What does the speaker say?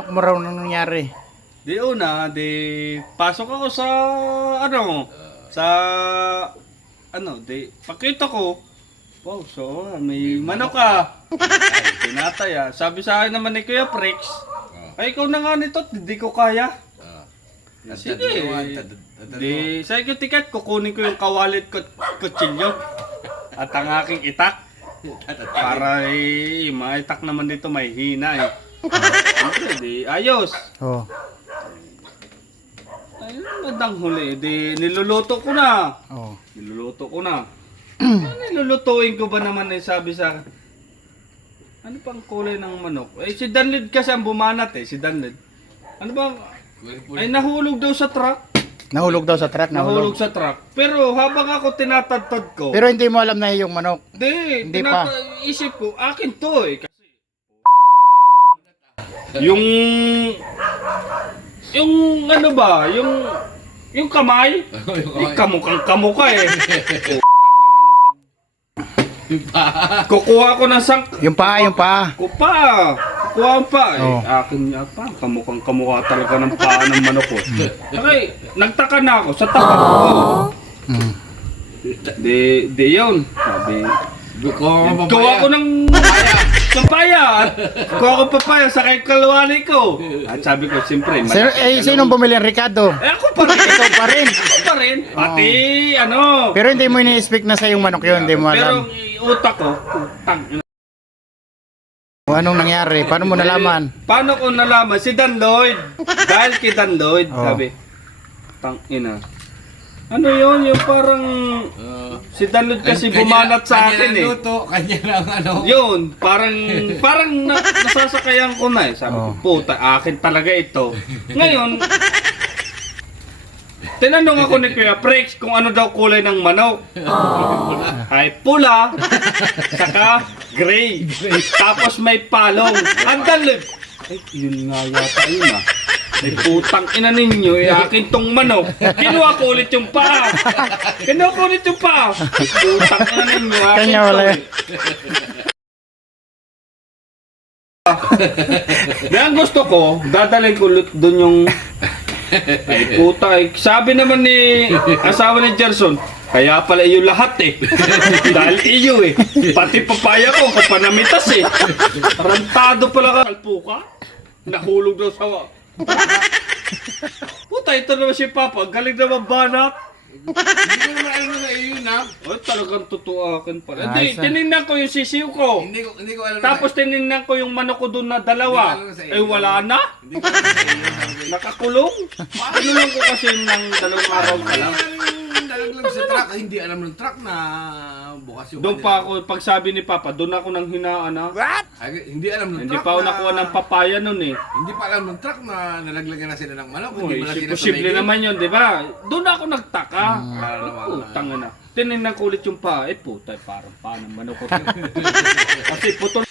Ano mo raw nang nangyari? Di una, pasok ako sa, sa, pakita ko. Wow, so, may manok ka. Ay, tinataya. Sabi sa akin naman ni Kuya Prex, ay, ikaw na nga nito, hindi ko kaya. Sige. Di, sa ko ticket, kukunin ko yung kawalit ko, kutsilyo. At ang aking itak. Para maitak naman dito, may hina eh. Di, ayos. Oh. Ayun, bandang huli. Di, niluluto ko na. Oh. Niluluto ko na. Nilulutuin ko ba naman eh, sabi sa akin. Ano pang kulay ng manok? Eh, si Danlid kasi ang bumanat eh, si Danlid. Ano ba? Ay, nahulog daw sa truck. Nahulog daw sa truck, Nahulog sa truck. Pero habang ako tinatadtad ko, Pero hindi mo alam na yung manok. hindi pa. Isip ko, akin to eh. Kasi, yung ano ba, yung kamay, kamukhang kamukha eh. Kukuha ko ng Yung paa. Kuha pa eh. Oh. Akin yata, kamukhang kamukha talaga ng paa ng manok ko. Okay, nagtaka na ako sa tapat ko. Mm. Di yun. Sabi, kuha ko ng papaya. Kuha ko papaya sa kay kalwani ko. At sabi ko, siyempre, Sinong bumili ng Ricardo? ako pa rin. Ikaw pa rin. Ako pa rin. Pati, Pero hindi mo ini-expect na sa yung manok yun, hindi mo Pero alam. utak ko, Anong nangyari? Paano mo nalaman? Paano ko nalaman? Si Dan Lloyd. Dahil kay Dan Lloyd, Oh. sabi, ina. Ano yun? Yung parang, si Dan Lloyd kasi bumanat sa akin eh. Kanya lang ano. Yun, parang nasasakayan ko na eh. Sabi ko, puta, akin talaga ito. Ngayon, tinanong ako ni Kuya Prex kung ano daw kulay ng manok. Ay pula, saka gray. Tapos may palong. Ang dalib. Ay, yun nga yata yun ah. Ay putang ina ninyo, akin tong manok. Kinuha ko ulit yung paa. Putang ina ninyo, akin Kanya wala to. yun. Ang gusto ko, dadalhin ko ulit doon yung ay puta eh. Sabi naman ni asawa ni Gerson, kaya pala iyo lahat eh. Dahil iyo eh. Pati papaya ko, kapanamitas eh. Rantado pala ka. Kalpuka? Nahulog daw sa puta, ito naman si Papa. Galing naman banat. Hindi ko naman alam na yun ha. Oh, talagang totoo akin pala. Hindi, Nice, ah. tinignan ko yung sisiw ko. Hindi ko alam Tapos tinignan ko yung manok ko doon na dalawa. Hindi ko alam sa iyo. Eh wala na. Hindi ko alam sa iyo. Nakakulong. Tinulong ko kasi ng dalawang araw pa lang. Nalaglag sa truck. Hindi alam ng truck na bukas yung Doon pa ako, pag sabi ni Papa, doon ako nang hinaan na. Hindi alam ng Hindi truck pa ako na- nakuha ng papaya nun eh. Hindi pa alam ng truck na nalaglagan na sila ng manok. Uy, Hindi mo na sila posible tumigil. naman yun, di ba? Doon ako nagtaka. naman. Putang na. Tinignan ko ulit yung pa. Eh puta, parang pa ng manok ko. Kasi putol